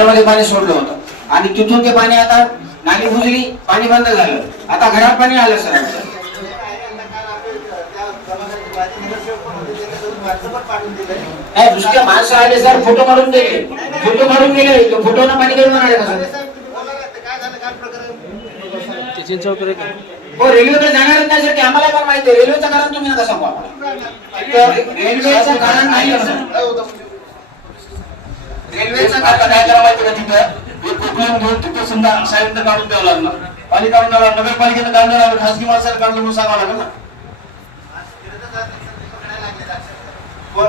कॅनलमध्ये पाणी सोडलं होतं. आणि तिथून ते पाणी आता नाली बुजली पाणी बंद झालं. आता घरात पाणी आलं सर. नाही दुसऱ्या माणसं आले सर फोटो काढून दिले. फोटो काढून गेले फोटो ना पाणी घेऊन म्हणाले का? सर हो रेल्वेकडे जाणारच नाही सर की आम्हाला पण माहिती रेल्वेचं कारण तुम्ही नका सांगू आम्हाला. रेल्वेचं कारण नाही आता काय करा माहिती का तिथं? एक कोकण घेऊन तिथं समजा साहित्य काढून द्यावं पाणी काढून द्यावं नगरपालिकेनं खासगी माणसाला काढून म्हणून सांगावं लागेल ना. पण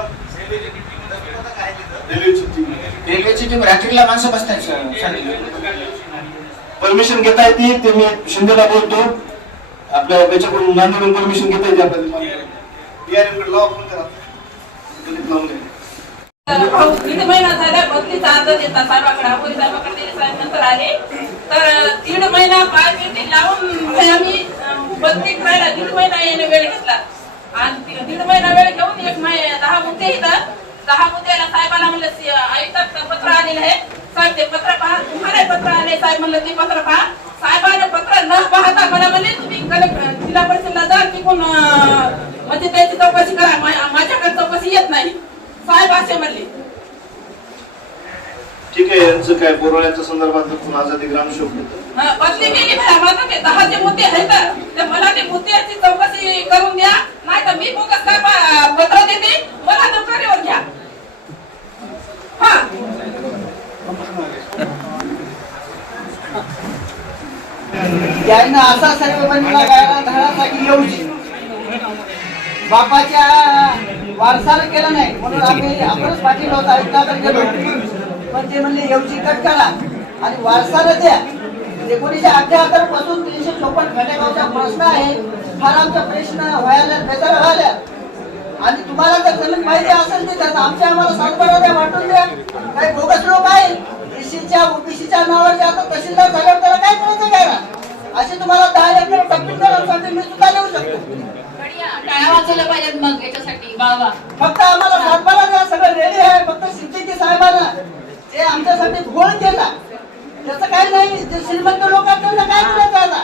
रेल्वेची टीम रेल्वेची टीम रात्रीला माणसं बसतात सर. सर परमिशन घेता येते ते मी शिंदेला बोलतो. आपल्या याच्याकडून नांदेडून परमिशन घेता येते आपल्याला लावून द्या. तर महिना झाला बदलीचा अर्ज देता साहेबाकडे अगोदर साहेबाकडे साहेब नंतर आले. तर दीड महिना पाय पेटी लावून म्हणजे आम्ही बदली करायला दीड महिना याने वेळ घेतला. आणि दीड महिना वेळ घेऊन एक महिना दहा मुद्दे येतात. दहा मुद्द्याला साहेबाला म्हणलं सी- पत्र आलेलं आहे. साहेब ते पत्र पहा तुम्हाला पत्र आले साहेब म्हणलं ते पत्र पहा. साहेबाने पत्र न पाहता मला म्हणले तुम्ही कलेक्टर जिल्हा परिषदला जा की कोण म्हणजे त्याची चौकशी करा. माझ्याकडे चौकशी येत नाही. साहेब असे म्हणले? ठीक आहे यांचं काय बोराळ्याच्या संदर्भात माझा ते हा, बदली केली मला ते दहा जे मुद्दे आहेत तर. मला ते मुद्द्याची चौकशी करून द्या नाही तर मी बोगस काय पत्र देते मला नोकरीवर घ्या. हा. त्यांना असा सर्व बनला गायला धडासाठी येऊची. बापाच्या वारसाला केलं नाही. म्हणून आम्ही आपणच पाठीला होता आयुक्ताकडे गेलो पण ते म्हणले येऊची कट करा आणि वारसाला द्या. एकोणीसशे अठ्याहत्तरपासून तीनशे चोपन्न खटेगावचा प्रश्न आहे. फार आमचा प्रश्न व्हायला बेजार व्हायला. आणि तुम्हाला जर जमीन पाहिजे असेल तर त्यात आमच्या आम्हाला सातबारा द्या वाटून द्या. काही बोगस लोक आहे एसीच्या ओबीसीच्या नावाचे आता तहसीलदार झाल्यावर त्याला काय करायचं काय ना असे तुम्हाला दहा एकर टप्पिंग करायसाठी मी सुद्धा देऊ शकतो. टाळ्या वाजवल्या पाहिजेत मग याच्यासाठी. फक्त आम्हाला सातबारा द्या सगळं रेडी आहे फक्त सिद्दीकी साहेबांना. ते आमच्यासाठी घोळ केला. त्याचं काय नाही जे श्रीमंत लोक आहेत त्यांना काय करायचं आता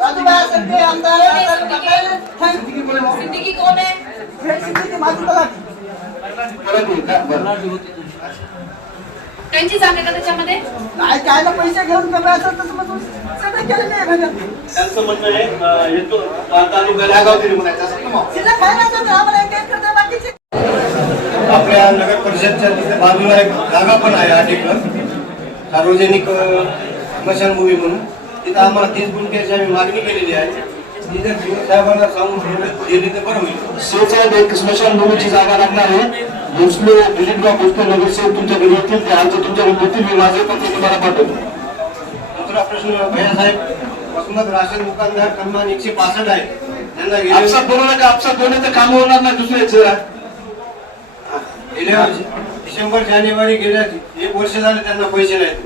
राजूभाई सगळे आमदार आमदार सिद्दीकी. कोण आहे? सिद्दीकी माझी तलाठी. परत येईल का? बरं. त्यांची जागा का त्याच्यामध्ये? काय कायला पैसे घेऊन कमी तसं मग सगळं आहे. त्यांचं म्हणणं आहे येतो तालुक्याला आगाव तरी म्हणायचं असं ना मग. तिला खायला जातं, आम्हाला एक एक करता बाकीचे. आपल्या नगर परिषदच्या तिथे बाजूला एक जागा पण आहे आठ एकर. सार्वजनिक स्मशानभूमी म्हणून. तिथं आम्हाला तीस गुंठ्याची आम्ही मागणी केलेली आहे. ती जर शिव साहेबांना सांगून दिली- तर बरं होईल. शिवसाहेब एक स्मशानभूमीची जागा लागणार आहे. भोसले दिलीपराव भोसले नगरसेवक तुमच्याकडे येतील ते अर्ज तुमच्याकडे येतील मी माझे पण ते तुम्हाला पाठवतो. दुसरा प्रश्न भैयासाहेब वसमत राशन दुकानदार क्रमांक एकशे पासष्ट आहे. त्यांना आपसात बोलू नका आपसात बोलण्याचं काम होणार नाही दुसऱ्याच गेल्या डिसेंबर जानेवारी गेल्या एक वर्ष झाले त्यांना पैसे नाहीत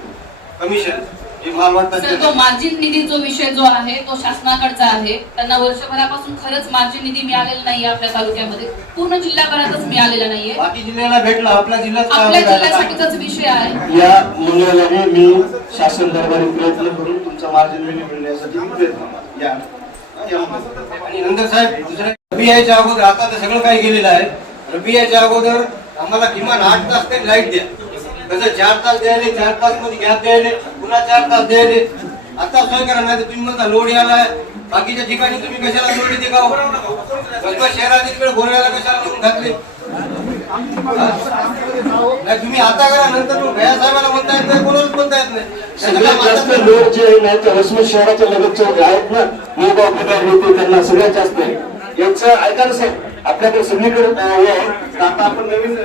कमिशन. सर तो मार्जिन निधी जो विषय जो आहे तो शासनाकडचा आहे. त्यांना वर्षभरापासून खरंच मार्जिन निधी मिळालेला नाहीये आपल्या तालुक्यामध्ये. पूर्ण जिल्ह्याभरातच मिळालेला नाहीये. बाकी जिल्ह्याला भेटला आपल्या जिल्ह्यात आपल्या? जिल्ह्यासाठीचाच विषय आहे. या मंगळवारी मी शासन दरबारी प्रयत्न करून तुमचा मार्जिन वेळी मिळण्यासाठी मी प्रयत्न या. आणि नंतर साहेब दुसऱ्या रबी यायच्या अगोदर आता तर सगळं काही गेलेलं आहे. रबी यायच्या अगोदर आम्हाला किमान आठ तास तरी लाइट द्या. कसं चार तास द्यायले चार तासमध्ये गॅस द्यायले. पुन्हा चार तास द्यायले आता सोय करा नाही तुम्ही म्हणता लोड यायला बाकीच्या ठिकाणी तुम्ही कशाला लोड येते का हो? कसबा शहरात इकडे बोरायला कशाला नेऊन घातले? नाही तुम्ही आता करा नंतर भैया साहेबाला म्हणता येत नाही कोणालाच म्हणता येत नाही. सगळ्यात जास्त लोक जे आहे ना ते वसमत शहराच्या लगतच्या आहेत ना पगार होते त्यांना सगळ्यात जास्त आहे. याचं ऐका ना साहेब. आपल्याकडे सगळीकडे आहे. आता आपण नवीन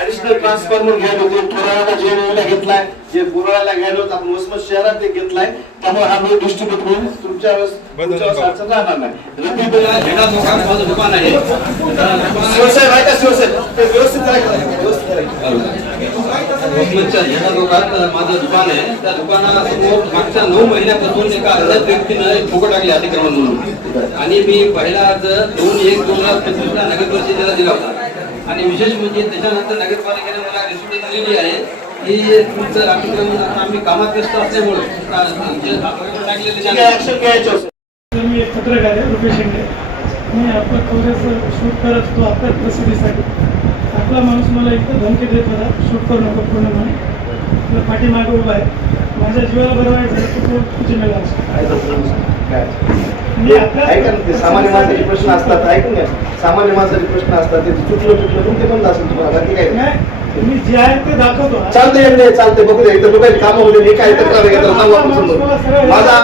ऍडिशनल ट्रान्सफॉर्मर घ्यायला होते. थोराळ्याला जे घेतलाय जे बोराळ्याला घ्यायला होतं आपण वसमत शहरात ते घेतलाय. त्यामुळे हा लोक डिस्ट्रीब्युट होऊन तुमच्या अडचण राहणार नाही. दुकान आहे. शिवसाहेब ऐका शिवसाहेब. ते व्यवस्थित वसमतच्या ह्या लोकात माझं दुकान आहे त्या दुकानासमोर मागच्या नऊ महिन्यापासून एका अर्ध्याच व्यक्तीनं एक फोटो टाकले अतिक्रमण म्हणून. आणि मी पहिला अर्ज दोन एक दोन हजार पंचवीसला नगर परिषदेला दिला होता. आणि विशेष म्हणजे त्याच्यानंतर नगरपालिकेने मला रिसिप्ट दिलेली आहे. की तुमचं अतिक्रमण आम्ही कामात व्यस्त असल्यामुळे मी एक पत्रकार आहे रुपेश शिंदे. मी आपलं कवरेज शूट करत होतो आपल्या प्रसिद्धीसाठी आपला माणूस मला इथं धमकी देत होता शूट करू नको पूर्ण म्हणून आपला पाठीमागे उभा आहे. माझ्या जीवाला बरं वाईट झालं तर तो जिम्मेदार असतो मी आपल्या ऐका ना ते सामान्य माणसाचे प्रश्न असतात ऐकून घ्या. सामान्य माणसाचे प्रश्न असतात ते चुकलं चुकलं तुमचे बंद असेल तुम्हाला? बाकी काय नाही. मी जे आहे ते दाखवतो. चालतंय चालतंय बघू द्या इथं लोकांची कामं होते हे काय तक्रार घेतात माझा